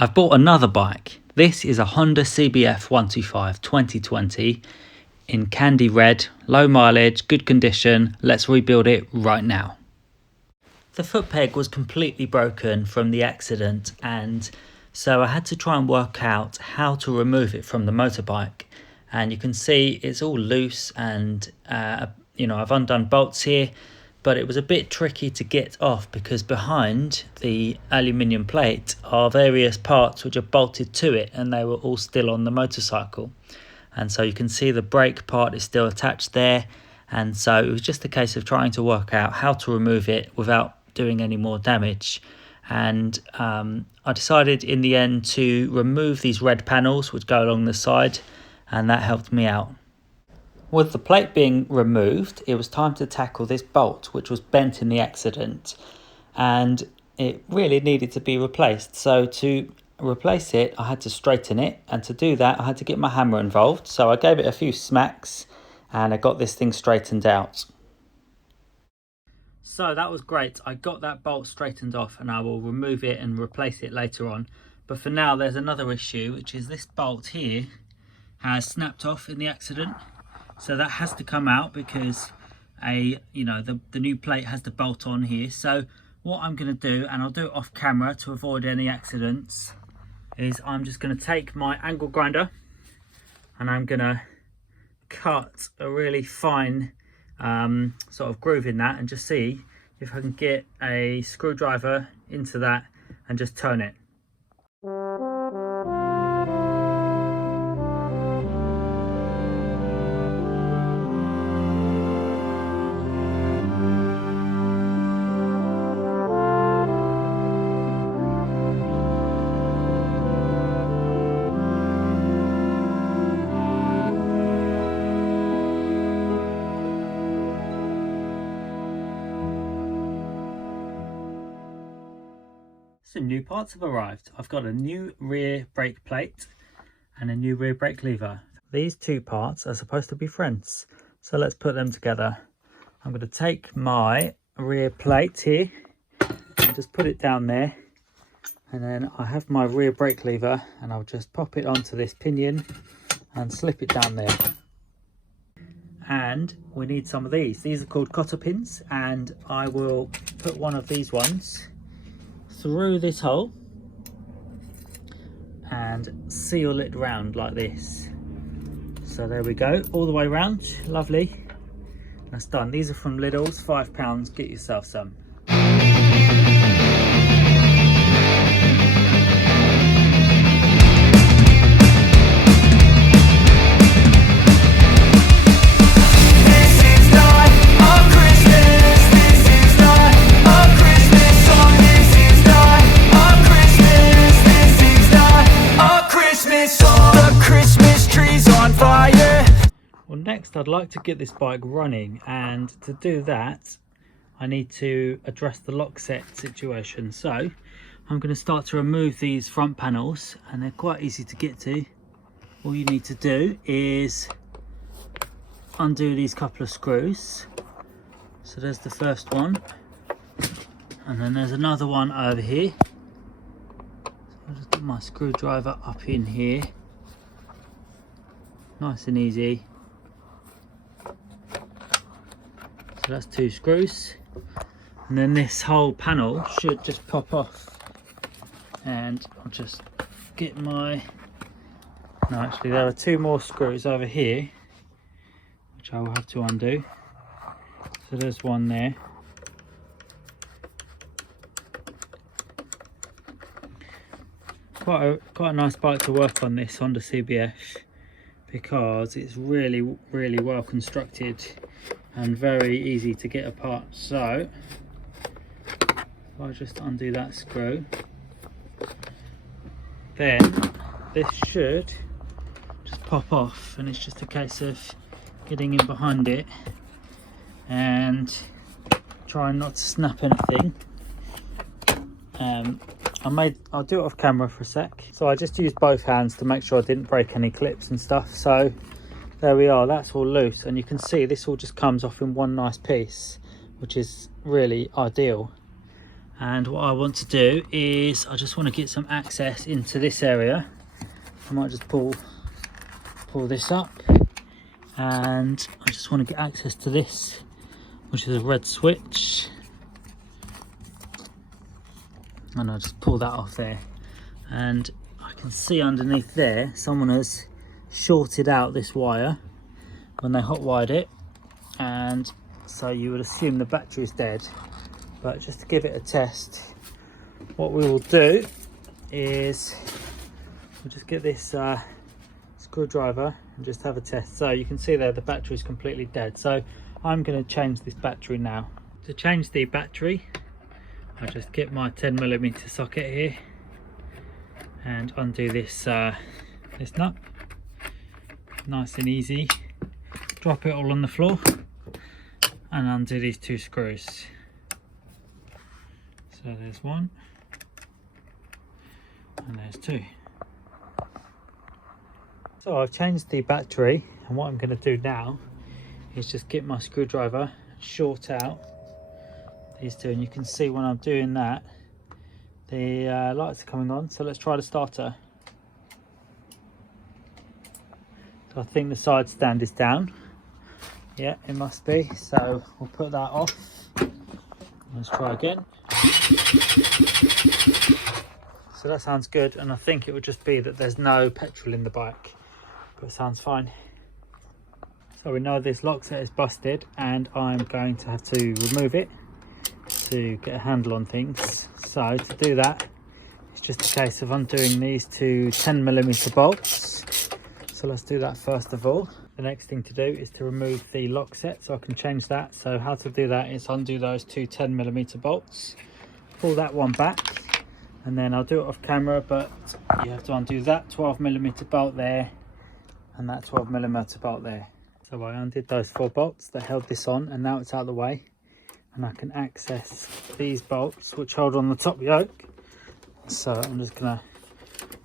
I've bought another bike. This is a Honda CB125F 2020 in candy red, low mileage, good condition. Let's rebuild it right now. The foot peg was completely broken from the accident, and so I had to try and work out how to remove it from the motorbike. And you can see it's all loose, and I've undone bolts here, but it was a bit tricky to get off because behind the aluminium plate are various parts which are bolted to it, and they were all still on the motorcycle. And so you can see the brake part is still attached there, and so it was just a case of trying to work out how to remove it without doing any more damage. And I decided in the end to remove these red panels which go along the side, and that helped me out. With the plate being removed, it was time to tackle this bolt which was bent in the accident, and it really needed to be replaced. So to replace it, I had to straighten it, and to do that I had to get my hammer involved. So I gave it a few smacks and I got this thing straightened out. So that was great. I got that bolt straightened off, and I will remove it and replace it later on. But for now there's another issue, which is this bolt here has snapped off in the accident. So that has to come out because the new plate has the bolt on here. So what I'm going to do, and I'll do it off camera to avoid any accidents, is I'm just going to take my angle grinder and I'm going to cut a really fine sort of groove in that, and just see if I can get a screwdriver into that and just turn it. Some new parts have arrived. I've got a new rear brake plate and a new rear brake lever. These two parts are supposed to be friends, so let's put them together. I'm going to take my rear plate here and just put it down there, and then I have my rear brake lever, and I'll just pop it onto this pinion and slip it down there. And we need some of these. These are called cotter pins, and I will put one of these ones through this hole and seal it round like this. So there we go, all the way round. Lovely. That's done. These are from Lidl's, £5. Get yourself some. Next, I'd like to get this bike running, and to do that I need to address the lock set situation. So I'm going to start to remove these front panels, and they're quite easy to get to. All you need to do is undo these couple of screws. So there's the first one, and then there's another one over here. So I'll just put my screwdriver up in here, nice and easy. So that's two screws, and then this whole panel should just pop off. And I'll just get my, no, actually there are two more screws over here which I will have to undo. So there's one there. Quite a nice bike to work on, this Honda CBF, because it's really well constructed and very easy to get apart. So if I just undo that screw, then this should just pop off, and it's just a case of getting in behind it and trying not to snap anything. I'll do it off camera for a sec. So I just used both hands to make sure I didn't break any clips and stuff. So there we are, that's all loose, and you can see this all just comes off in one nice piece, which is really ideal. And what I want to do is I just want to get some access into this area. I might just pull this up, and I just want to get access to this, which is a red switch, and I'll just pull that off there. And I can see underneath there someone has shorted out this wire when they hot wired it, and so you would assume the battery is dead. But just to give it a test, what we will do is we'll just get this screwdriver and just have a test. So you can see there the battery is completely dead. So I'm going to change this battery now. To change the battery, I just get my 10mm socket here and undo this this nut. Nice and easy. Drop it all on the floor and undo these two screws. So there's one and there's two. So I've changed the battery, and what I'm going to do now is just get my screwdriver, short out these two, and you can see when I'm doing that the lights are coming on. So let's try the starter. So I think the side stand is down. Yeah, it must be. So we'll put that off. Let's try again. So that sounds good, and I think it would just be that there's no petrol in the bike, but it sounds fine. So we know this lock set is busted, and I'm going to have to remove it to get a handle on things. So to do that, it's just a case of undoing these two 10mm bolts. So let's do that first of all. The next thing to do is to remove the lock set, so I can change that. So how to do that is undo those two 10mm bolts, pull that one back, and then I'll do it off camera, but you have to undo that 12mm bolt there and that 12mm bolt there. So I undid those 4 bolts that held this on, and now it's out of the way, and I can access these bolts which hold on the top yoke. So I'm just gonna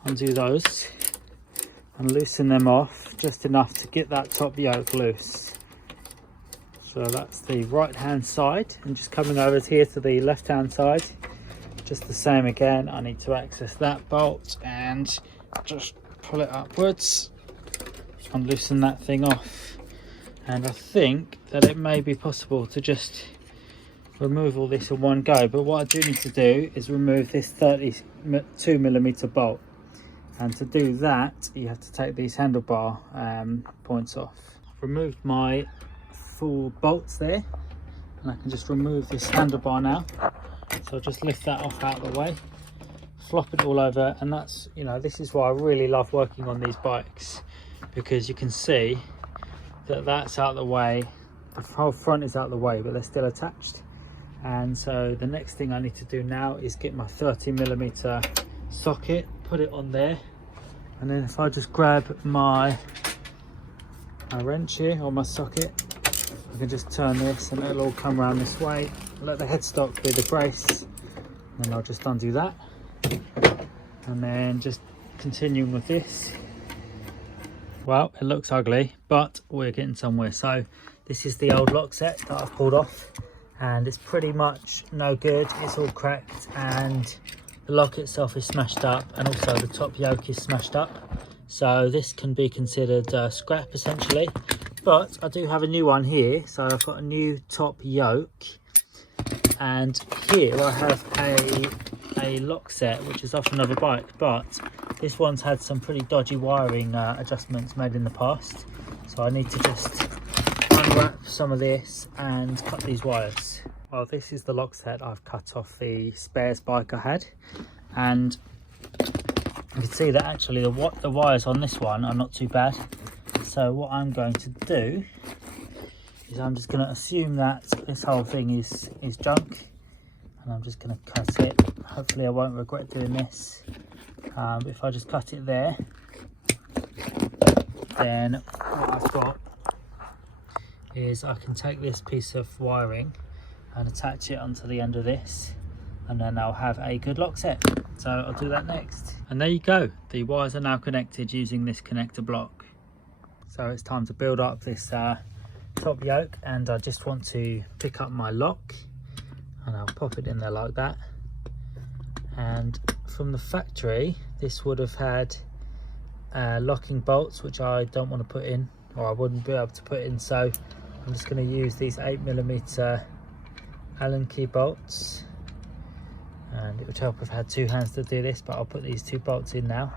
undo those and loosen them off just enough to get that top yoke loose. So that's the right hand side, and just coming over here to the left hand side, just the same again. I need to access that bolt and just pull it upwards and loosen that thing off. And I think that it may be possible to just remove all this in one go, but what I do need to do is remove this 32mm bolt. And to do that, you have to take these handlebar points off. I've removed my full bolts there, and I can just remove this handlebar now. So I'll just lift that off out of the way, flop it all over, and that's, you know, this is why I really love working on these bikes, because you can see that that's out of the way, the whole front is out of the way, but they're still attached. And so the next thing I need to do now is get my 30mm socket, put it on there, and then if I just grab my wrench here, or my socket, I can just turn this and it'll all come around this way, let the headstock be the brace, and then I'll just undo that, and then just continuing with this. Well, it looks ugly, but we're getting somewhere. So this is the old lock set that I've pulled off, and it's pretty much no good. It's all cracked, and the lock itself is smashed up, and also the top yoke is smashed up. So this can be considered scrap essentially, but I do have a new one here. So I've got a new top yoke, and here I have a lock set which is off another bike, but this one's had some pretty dodgy wiring adjustments made in the past. So I need to just unwrap some of this and cut these wires. Well, this is the lock set I've cut off the spares bike I had, and you can see that actually the wires on this one are not too bad. So what I'm going to do is I'm just going to assume that this whole thing is junk, and I'm just going to cut it. Hopefully I won't regret doing this. If I just cut it there, then what I've got is I can take this piece of wiring and attach it onto the end of this, and then I'll have a good lock set. So I'll do that next. And there you go, the wires are now connected using this connector block. So it's time to build up this top yoke, and I just want to pick up my lock, and I'll pop it in there like that. And from the factory, this would have had locking bolts, which I don't want to put in, or I wouldn't be able to put in, so I'm just going to use these 8mm Allen key bolts, and it would help if I had two hands to do this, but I'll put these 2 bolts in now.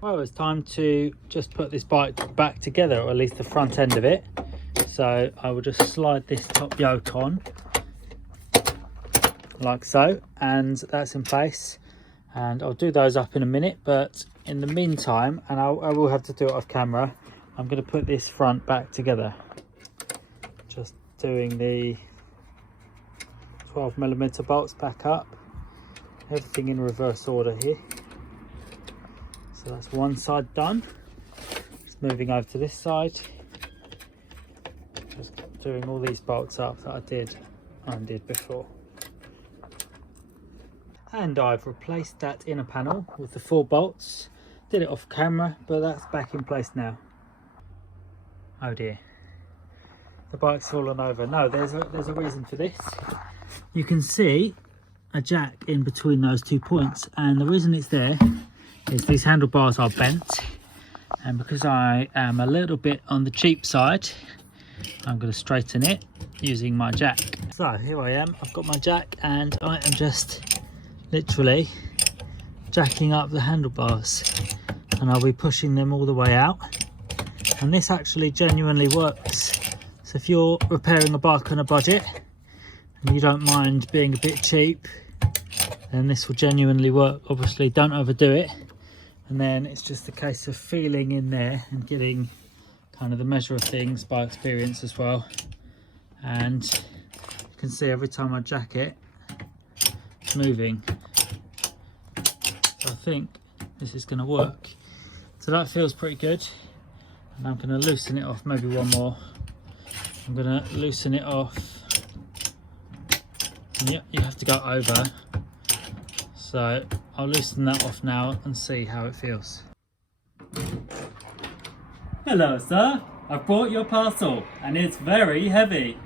Well, it's time to just put this bike back together, or at least the front end of it. So I will just slide this top yoke on like so, and that's in place, and I'll do those up in a minute. But in the meantime, and I will have to do it off camera, I'm going to put this front back together. Just doing the 12mm bolts back up, everything in reverse order here. So that's one side done. Just moving over to this side, just doing all these bolts up that I undid before. And I've replaced that inner panel with the 4 bolts. Did it off camera, but that's back in place now. Oh dear, the bike's fallen over. No, there's a reason for this. You can see a jack in between those 2 points, and the reason it's there is these handlebars are bent, and because I am a little bit on the cheap side, I'm going to straighten it using my jack. So here I am, I've got my jack, and I am just literally jacking up the handlebars, and I'll be pushing them all the way out. And this actually genuinely works. So if you're repairing a bike on a budget and you don't mind being a bit cheap, then this will genuinely work. Obviously don't overdo it, and then it's just a case of feeling in there and getting kind of the measure of things by experience as well. And you can see every time I jack it, it's moving. So I think this is going to work. So that feels pretty good. And I'm going to loosen it off, maybe one more. I'm going to loosen it off. And yep, you have to go over. So I'll loosen that off now and see how it feels. Hello sir, I've brought your parcel and it's very heavy.